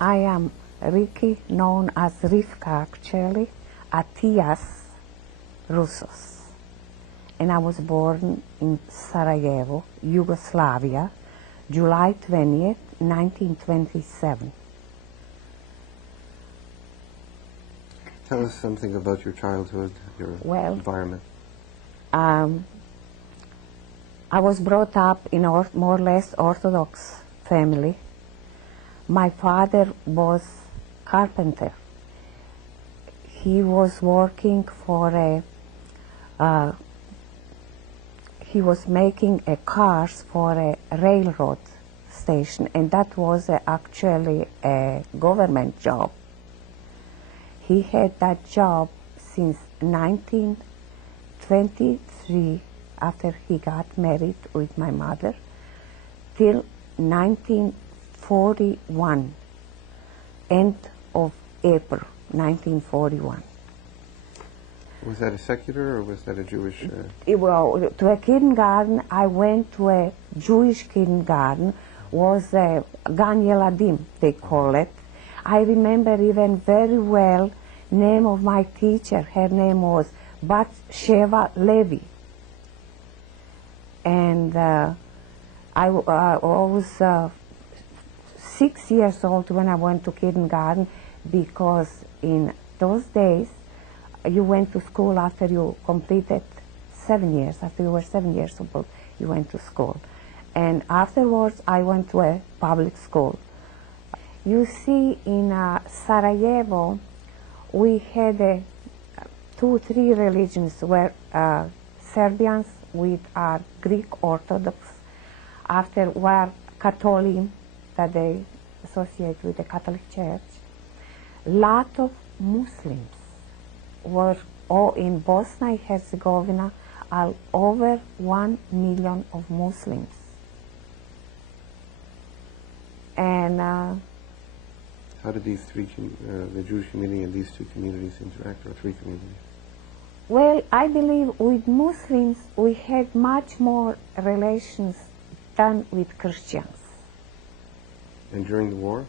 I am Rikki, known as Rivka actually, Atias Roussos. And I was born in Sarajevo, Yugoslavia, July 20th, 1927. Tell us something about your childhood, your environment. I was brought up in a more or less Orthodox family. My father was carpenter. He was working for he was making cars for a railroad station, and that was actually a government job. He had that job since 1923, after he got married with my mother, till 1941, end of April 1941. Was that a secular or was that a Jewish? Well, to a kindergarten, I went to a Jewish kindergarten, was a Gan Yeladim, they call it. I remember even very well name of my teacher. Her name was Bat Sheva Levi. And I was 6 years old when I went to kindergarten, because in those days you went to school after you completed 7 years. After you were 7 years old, you went to school. And afterwards I went to a public school. You see, in Sarajevo, we had 2, 3 religions, where Serbians with our Greek Orthodox, after were Catholic, that they associate with the Catholic Church. Lot of Muslims were in Bosnia and Herzegovina, are over 1 million of Muslims. And how did these three, the Jewish community and these 2 communities interact, or 3 communities? Well, I believe with Muslims we had much more relations than with Christians. And during the war?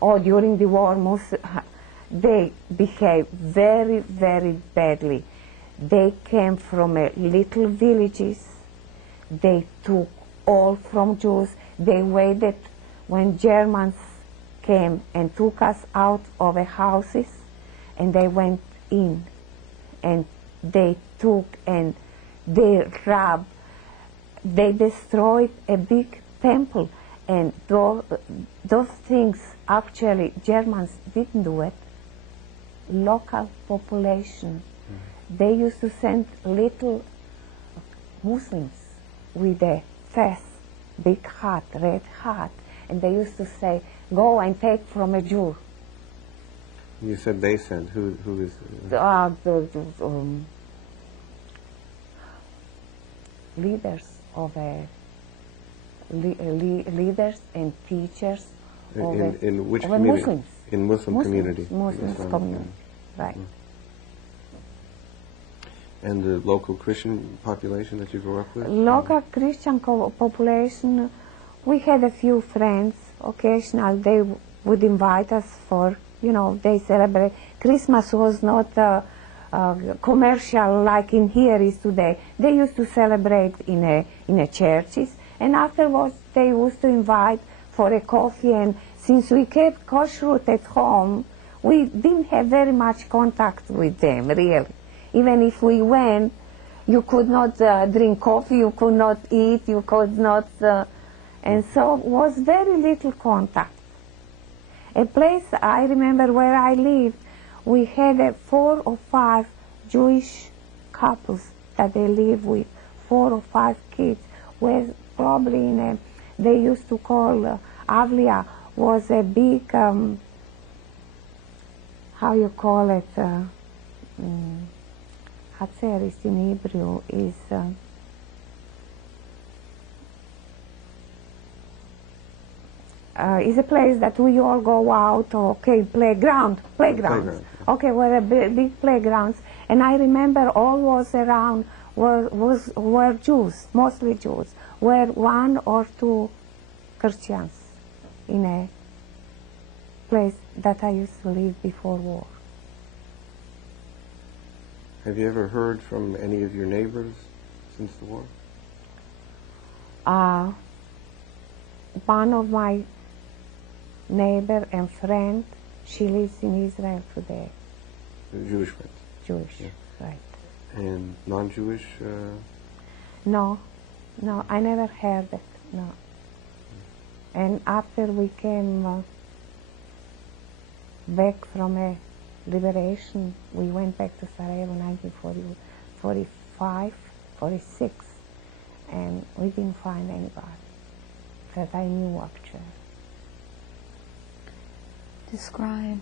Oh, during the war, they behaved very, very badly. They came from little villages. They took all from Jews. They waited when Germans came and took us out of the houses, and they went in, and they took and they robbed. They destroyed a big temple, and those things, actually, Germans didn't do it. Local population. They used to send little Muslims with a face, big hat, red hat, and they used to say, "Go and take from a Jew." You said they sent. Who is? Leaders of leaders and teachers in which of community? Muslims. In Muslim community. Muslims community, right. And the local Christian population that you grew up with? Local Christian population, we had a few friends. Occasionally they would invite us for, they celebrate. Christmas was not commercial like in here is today. They used to celebrate in a churches, and afterwards they used to invite for a coffee. And since we kept kashrut at home, we didn't have very much contact with them, really. Even if we went, you could not drink coffee, you could not eat, you could not, and so was very little contact. A place I remember where I lived, we had 4 or 5 Jewish couples that they lived with, 4 or 5 kids, where probably they used to call Avlia, was a big, how you call it, Hatzeris in Hebrew is a place that we all go out, playground. Okay, were big playgrounds, and I remember all was around were Jews, mostly Jews, were 1 or 2 Christians in a place that I used to live before war. Have you ever heard from any of your neighbors since the war? One of my neighbor and friend, she lives in Israel today. Jewish friends? Jewish, Yeah. right. And non-Jewish? No, I never heard it, no. And after we came back from a liberation, we went back to Sarajevo in 1945, 46, and we didn't find anybody that I knew actually. Describe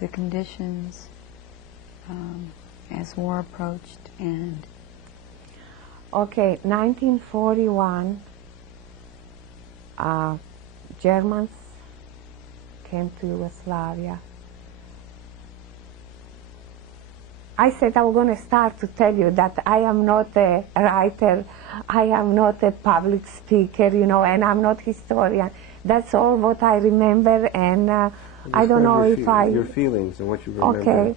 the conditions as war approached and... Okay, 1941, Germans came to Yugoslavia. I said I was going to start to tell you that I am not a writer, I am not a public speaker, you know, and I'm not historian. That's all what I remember, and I don't know if your feelings and what you remember. Okay.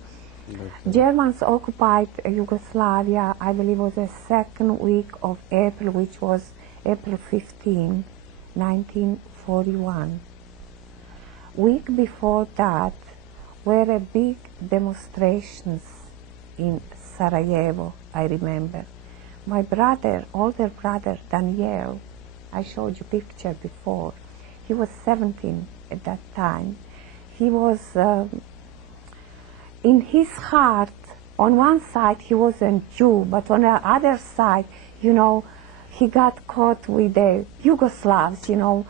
Germans occupied Yugoslavia, I believe it was the second week of April, which was April 15, 1941. Week before that were a big demonstrations in Sarajevo, I remember. My brother, older brother, Daniel, I showed you picture before, he was 17 at that time. He was, in his heart, on one side he was a Jew, but on the other side, you know, he got caught with the Yugoslavs, you know,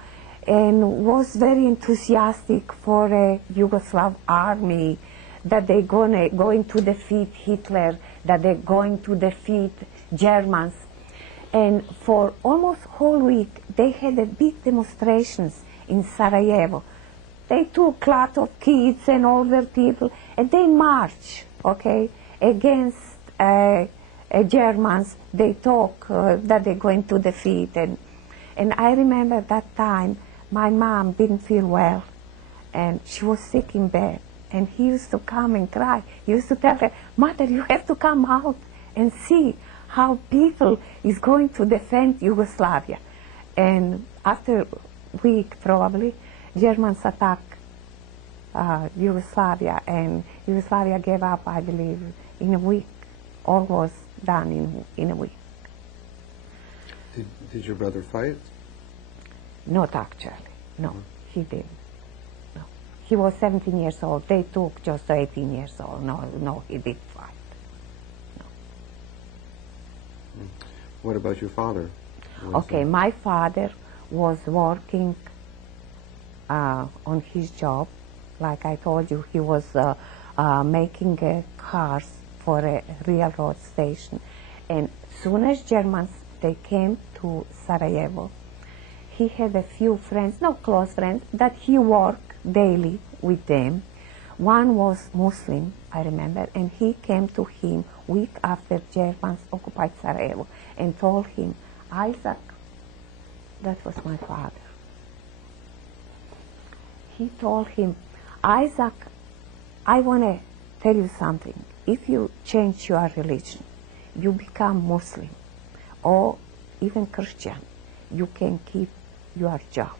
and was very enthusiastic for a Yugoslav army, that they're going to defeat Hitler, that they're going to defeat Germans. And for almost whole week, they had a big demonstrations in Sarajevo. They took a lot of kids and older people, and they marched, okay, against Germans. They talk that they're going to defeat. And I remember that time, my mom didn't feel well, and she was sick in bed. And he used to come and cry. He used to tell her, "Mother, you have to come out and see how people is going to defend Yugoslavia." And after a week, probably, Germans attacked Yugoslavia, and Yugoslavia gave up, I believe, in a week. All was done in a week. Did your brother fight? Not actually, no, he didn't. No. He was 17 years old. They took just 18 years old. No, he didn't fight. No. What about your father? Okay, my father was working on his job. Like I told you, he was making cars for a railroad station. And soon as Germans, they came to Sarajevo, he had a few friends, not close friends, that he worked daily with them. One was Muslim, I remember, and he came to him week after Germans occupied Sarajevo and told him, "Isaac," that was my father. He told him, "Isaac, I want to tell you something. If you change your religion, you become Muslim or even Christian, you can keep your job.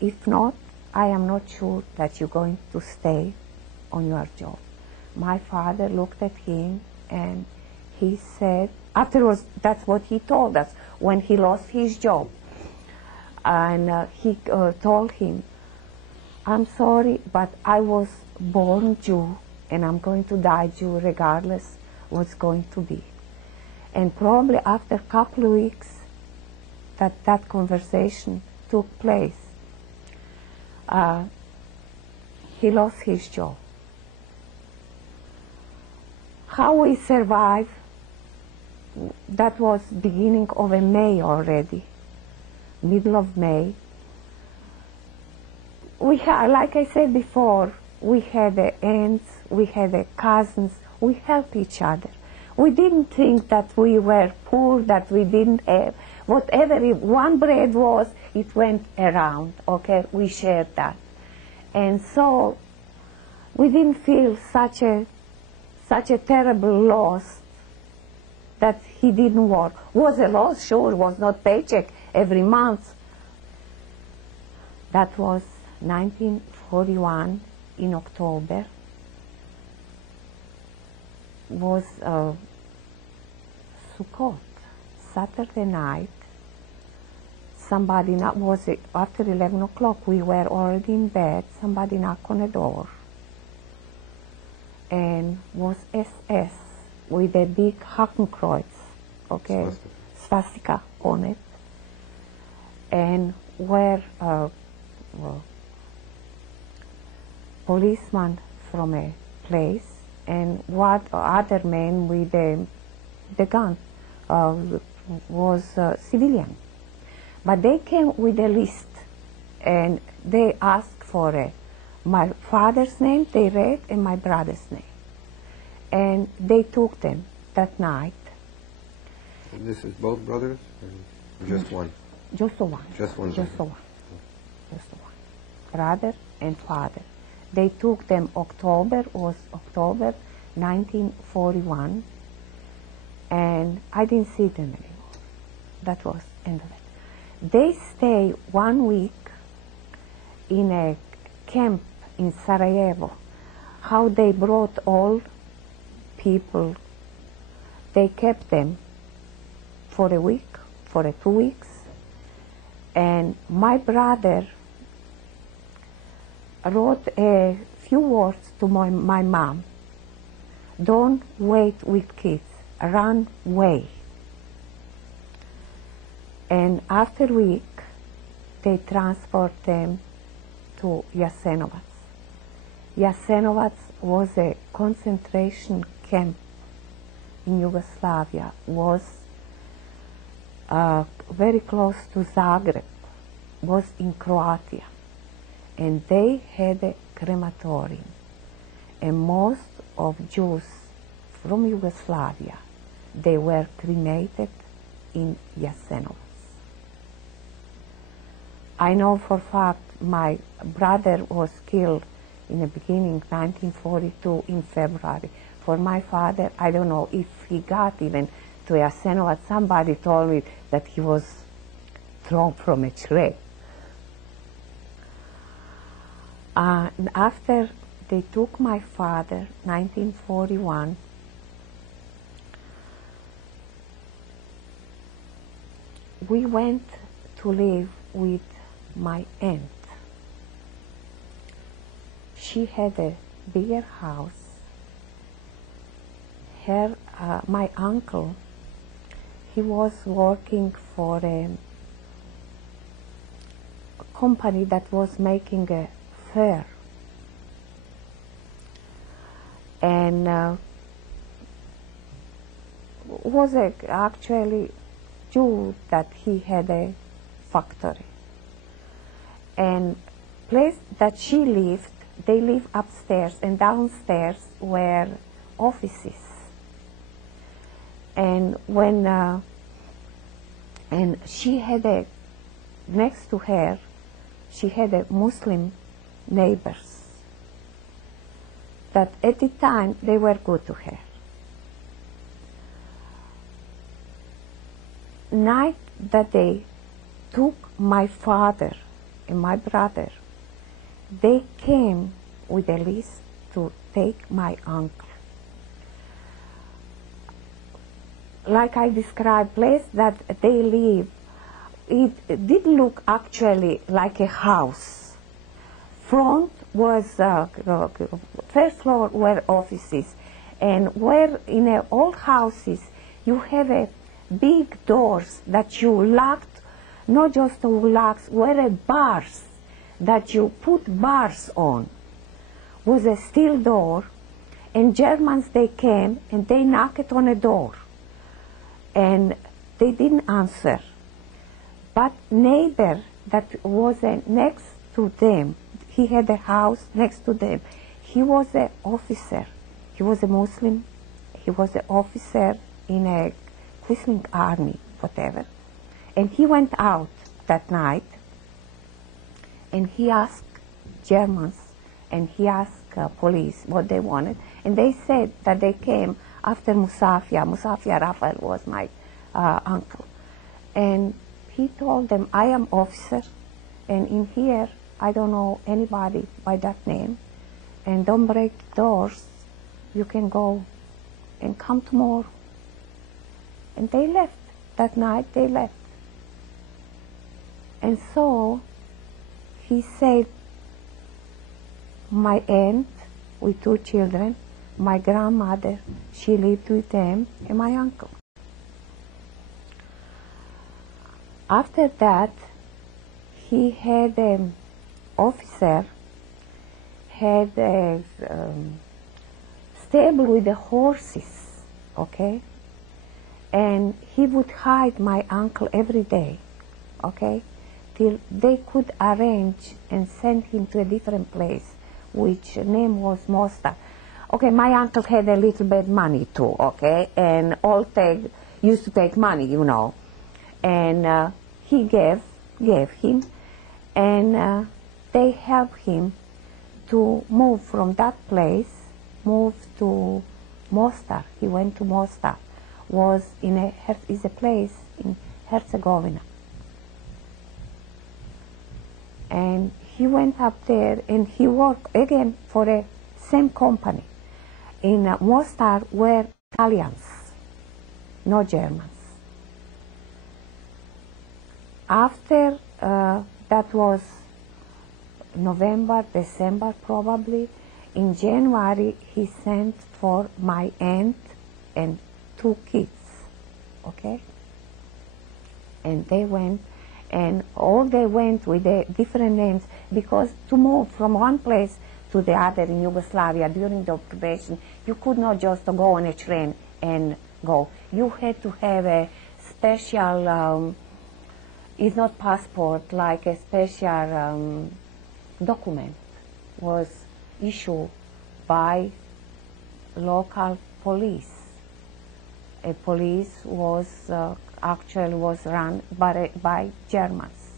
If not, I am not sure that you're going to stay on your job." My father looked at him and he said, afterwards, that's what he told us when he lost his job. And he told him, "I'm sorry, but I was born Jew and I'm going to die Jew regardless what's going to be." And probably after a couple of weeks that conversation took place, he lost his job. How we survived, that was beginning of May already, middle of May. We had, like I said before, we had aunts, we had cousins, we helped each other. We didn't think that we were poor, that we didn't have. Whatever one bread was, it went around, okay? We shared that. And so we didn't feel such a terrible loss that he didn't work. Was a loss, sure, was not paycheck every month. That was 1941 in October. Was Sukkot, Saturday night. Somebody was after 11 o'clock. We were already in bed. Somebody knocked on the door, and was SS with a big Hakenkreuz, okay, swastika on it, and were policeman from a place, and what other man with the gun was civilian. But they came with a list, and they asked for my father's name, they read, and my brother's name. And they took them that night. And this is both brothers, or just one? Just the one. Just one. Just the one. Just the one. Brother and father. They took them October 1941, and I didn't see them anymore. That was the end of it. They stay 1 week in a camp in Sarajevo. How they brought all people, they kept them for a week, for 2 weeks, and my brother wrote a few words to my mom. Don't wait with kids, run away. And after a week, they transport them to Jasenovac. Jasenovac was a concentration camp in Yugoslavia, was very close to Zagreb, was in Croatia. And they had a crematorium. And most of Jews from Yugoslavia, they were cremated in Jasenovac. I know for a fact my brother was killed in the beginning, 1942, in February. For my father, I don't know if he got even to Jasenovac. Somebody told me that he was thrown from a tree. After they took my father, 1941, we went to live with my aunt. She had a bigger house. My uncle, he was working for a company that was making a fair. And was actually Jew that he had a factory. And place that she lived, they live upstairs, and downstairs were offices. And when and she had next to her, she had a Muslim neighbors that at the time they were good to her. Night that they took my father and my brother, they came with a list to take my uncle. Like I described, place that they live, it did look actually like a house. Front was first floor were offices, and where in old houses you have big doors that you locked, not just the locks, were bars that you put bars on. Was a steel door, and Germans, they came and they knocked on a door, and they didn't answer. But neighbor that was next to them, he had a house next to them. He was an officer. He was a Muslim. He was an officer in a Quisling army, whatever. And he went out that night, and he asked Germans and he asked police what they wanted, and they said that they came after Musafia. Musafia Raphael was my uncle. And he told them, I am officer, and in here I don't know anybody by that name, and don't break doors. You can go and come tomorrow. And they left. That night they left. And so he said, my aunt with 2 children, my grandmother, she lived with them, and my uncle. After that, he had an officer, had a stable with the horses, okay? And he would hide my uncle every day, okay? Till they could arrange and send him to a different place, which name was Mostar. Okay, my uncle had a little bit money too, okay? And all used to take money, you know. And he gave him, and they helped him to move from that place, move to Mostar. He went to Mostar, is a place in Herzegovina. And he went up there, and he worked again for the same company. In Mostar were Italians, no Germans. After that was November, December probably, in January he sent for my aunt and 2 kids, okay? And they went, and all they went with the different names, because to move from one place to the other in Yugoslavia during the occupation, you could not just go on a train and go. You had to have a special, it's not passport, like a special document was issued by local police. A police was actually was run by Germans.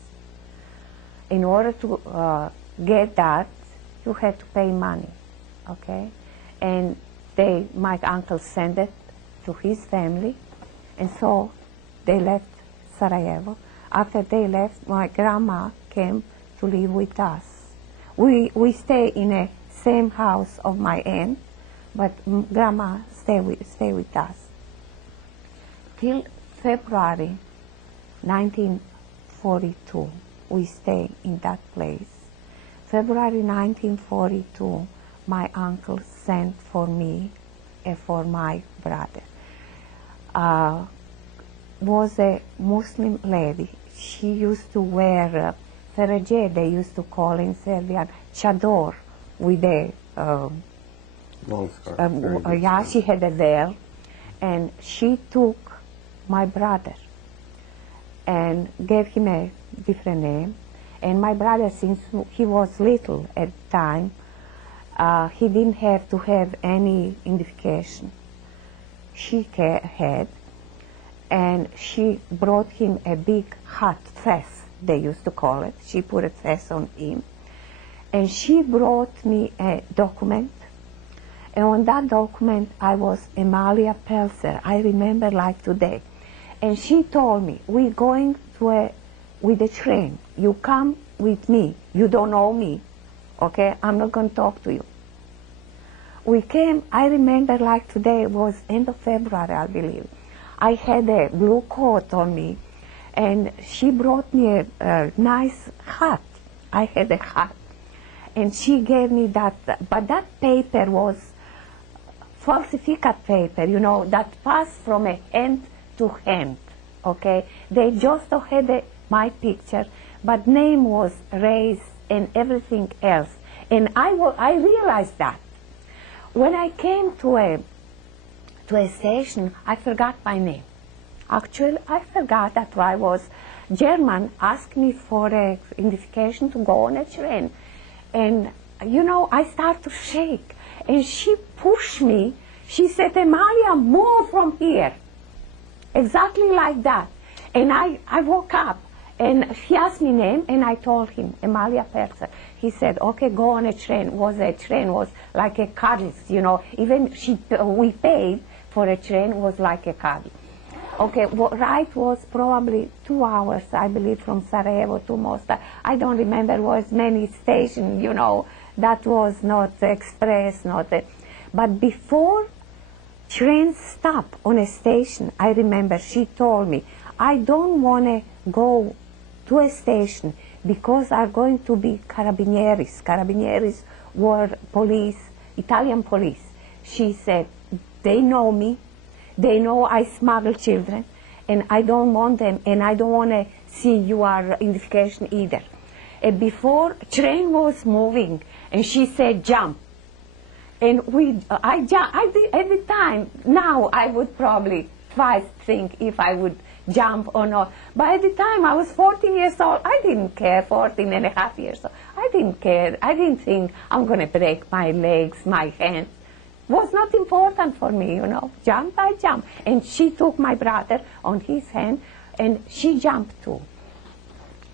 In order to get that, you had to pay money, okay? And my uncle sent it to his family, and so they left Sarajevo. After they left, my grandma came to live with us. We stay in a same house of my aunt, but grandma stay with us. Till February 1942, we stay in that place. February 1942, my uncle sent for me and for my brother. Was a Muslim lady. She used to wear fereje, they used to call in Serbian, chador, with a long scarf. yeah, she had a veil, and she took my brother and gave him a different name. And my brother, since he was little at the time, he didn't have to have any identification. She had, and she brought him a big hat, fez, they used to call it. She put a fez on him. And she brought me a document, and on that document I was Amalia Pelzer. I remember like today. And she told me, we're going with the train. You come with me. You don't know me, okay? I'm not going to talk to you. We came, I remember like today, it was end of February, I believe. I had a blue coat on me, and she brought me a nice hat. I had a hat. And she gave me that, but that paper was falsified paper, you know, that passed from a hand to hand, okay? They just had my picture, but name was raised and everything else. And I realized that. When I came to a station, I forgot my name. Actually, I forgot that I was German, asked me for a identification to go on a train. And, you know, I started to shake. And she pushed me. She said, Amalia, move from here. Exactly like that. And I woke up. And he asked me name, and I told him, Amalia Perzer. He said, okay, go on a train. A train was like a cuddle, you know. Even we paid for a train was like a cuddle. Okay, ride was probably 2 hours, I believe, from Sarajevo to Mostar. I don't remember, was many stations, you know. That was not express, not a, but before train stop on a station, I remember she told me, I don't want to go to a station because are going to be carabinieris. Carabinieris were police, Italian police. She said, they know me, they know I smuggle children, and I don't want them, and I don't want to see your identification either. And before train was moving, and she said, jump. And I did, at the time, now I would probably twice think if I would jump or not. But at the time, I was 14 years old. I didn't care, 14 and a half years old. I didn't care. I didn't think I'm going to break my legs, my hands. It was not important for me, you know. Jump, I jumped. And she took my brother on his hand, and she jumped too.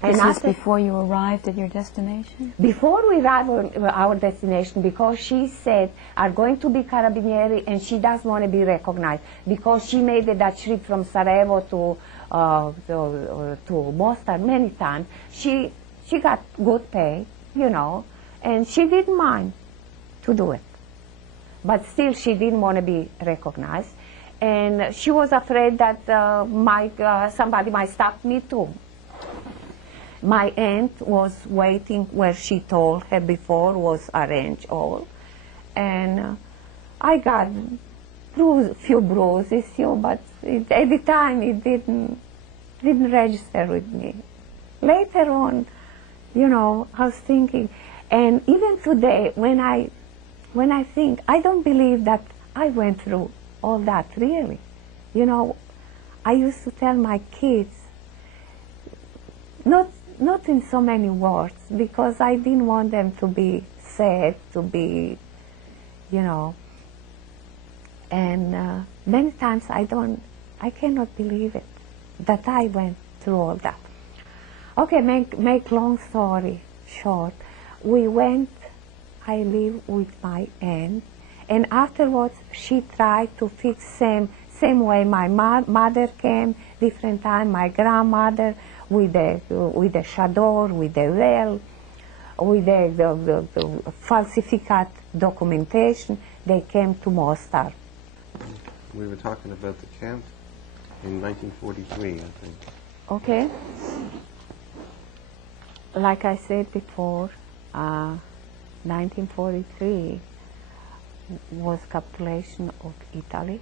And this was before you arrived at your destination? Before we arrived at our destination, because she said, are going to be carabinieri, and she doesn't want to be recognized. Because she made that trip from Sarajevo to Mostar many times. She got good pay, you know, and she didn't mind to do it. But still, she didn't want to be recognized. And she was afraid that somebody might stop me too. My aunt was waiting where she told her before was arranged all. And I got few bruises, but at the time it didn't register with me. Later on, you know, I was thinking, and even today, when I think, I don't believe that I went through all that, really. You know, I used to tell my kids, not in so many words, because I didn't want them to be sad, to be, you know, and many times I cannot believe it, that I went through all that. Okay, make long story short. We went, I lived with my aunt, and afterwards she tried to fix same way my mother came, different time, my grandmother, with the chador, with the veil, with the falsified documentation. They came to Mostar. We were talking about the camp in 1943, I think. Okay. Like I said before, 1943 was capitulation of Italy,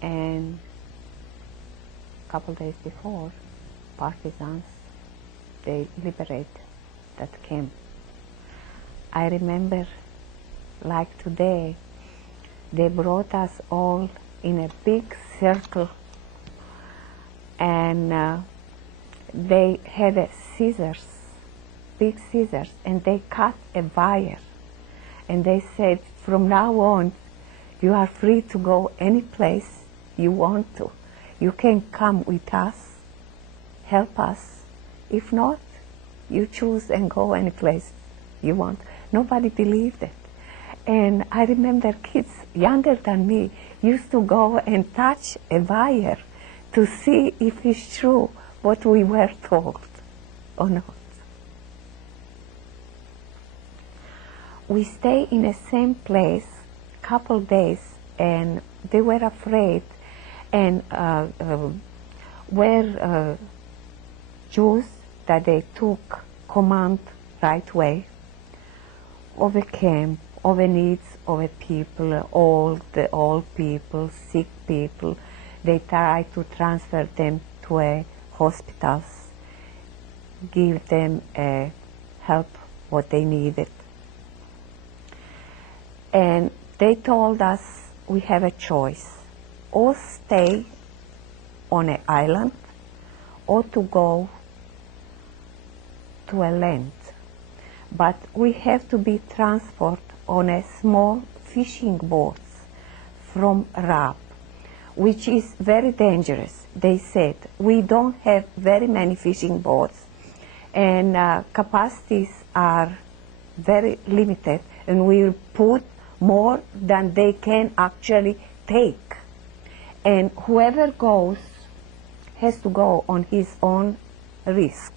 and a couple days before, partisans, they liberate that camp. I remember, like today, they brought us all in a big circle, and they had scissors, big scissors, and they cut a wire, and they said, from now on, you are free to go any place you want to. You can come with us, help us. If not, you choose and go any place you want. Nobody believed it. And I remember kids younger than me used to go and touch a wire to see if it's true what we were told or not. We stay in the same place couple days, and they were afraid, and were Jews that they took command right away of a camp, of the needs of the people, all the old people, sick people. They try to transfer them to a hospitals, give them help what they needed. And they told us we have a choice, or stay on an island, or to go to a land. But we have to be transported on a small fishing boat from Rab. which is very dangerous. They said, we don't have very many fishing boats, and capacities are very limited, and we put more than they can actually take. And whoever goes has to go on his own risk.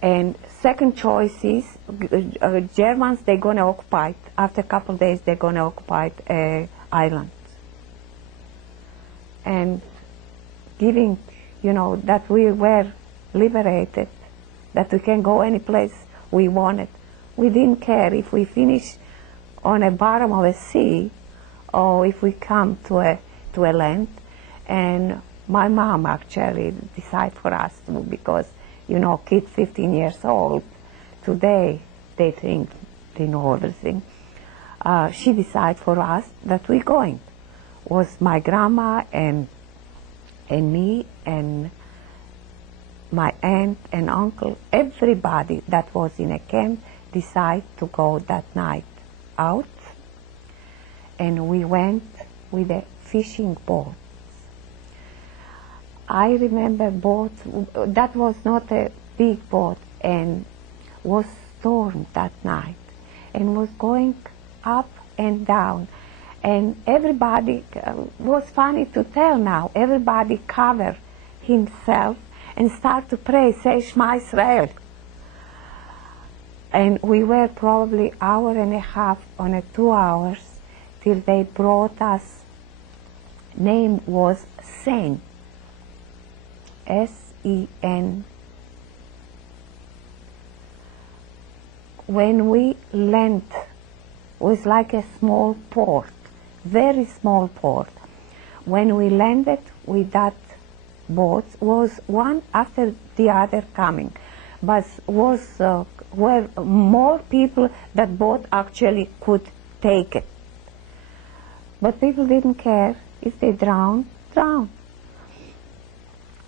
And second choice is Germans, they're going to occupy, after a couple of days, they're going to occupy islands. And giving, you know, that we were liberated, that we can go any place we wanted. We didn't care if we finish on the bottom of a sea or if we come to a land. And my mom actually decided for us to, because, you know, kids 15 years old, today they think they know everything. She decided for us that we're going. It was my grandma and me and my aunt and uncle, everybody that was in a camp decided to go that night out. And we went with a fishing boat. I remember boat, that was not a big boat, and was storm that night, and was going up and down. And everybody, was funny to tell now, everybody covered himself and start to pray, say Shema Israel. And we were probably hour and a half on a 2 hours till they brought us, name was Sen. S-E-N. When we landed, it was like a small port, very small port. When we landed with that boat, was one after the other coming, but were more people that boat actually could take it. But people didn't care if they drowned.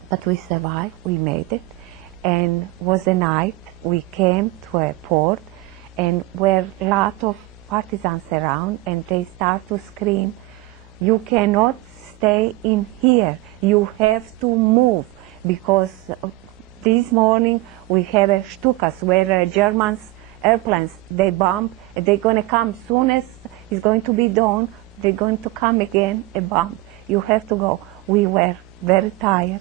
But we survived, we made it, and was a night we came to a port, and were a lot of partisans around, and they start to scream, you cannot stay in here, you have to move, because this morning we have a Stukas where Germans airplanes, they bomb, and they're going to come soon as it's going to be dawn, they're going to come again, a bomb. You have to go. We were very tired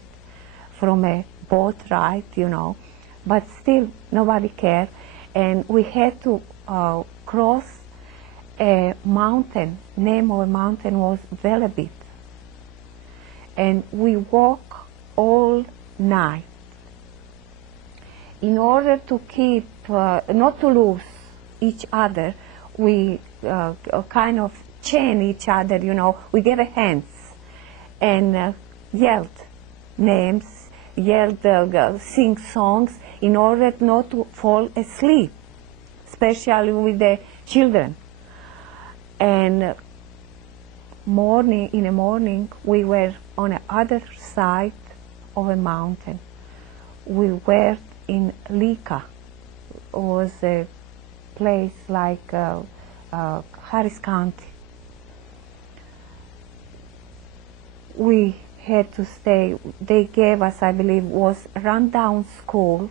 from a boat ride, you know, but still nobody cared. And we had to cross a mountain. Name of a mountain was Velebit. And we walked all night. In order to keep, not to lose each other, we kind of chain each other, you know, we gave hands and yelled names, yelled, sing songs in order not to fall asleep, especially with the children. And in the morning, we were on the other side of a mountain. We were in Lika. It was a place like Harris County. We had to stay. They gave us, I believe, was a rundown school,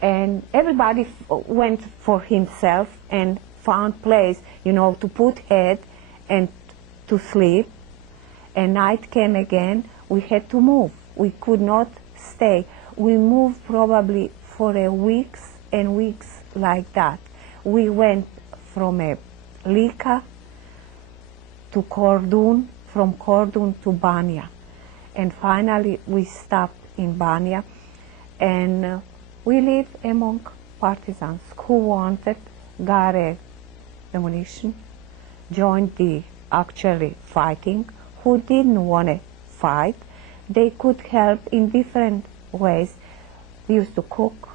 and everybody went for himself and found place, you know, to put head and to sleep. And night came again. We had to move. We could not stay. We moved probably for weeks and weeks like that. We went from Lika to Kordun, from Kordun to Banya. And finally we stopped in Banya, and we lived among partisans who wanted, got ammunition, joined the actually fighting, who didn't want to fight. They could help in different ways. We used to cook,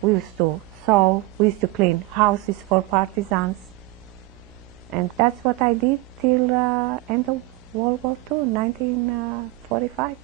we used to sew, we used to clean houses for partisans. And that's what I did till end of World War II, 1945.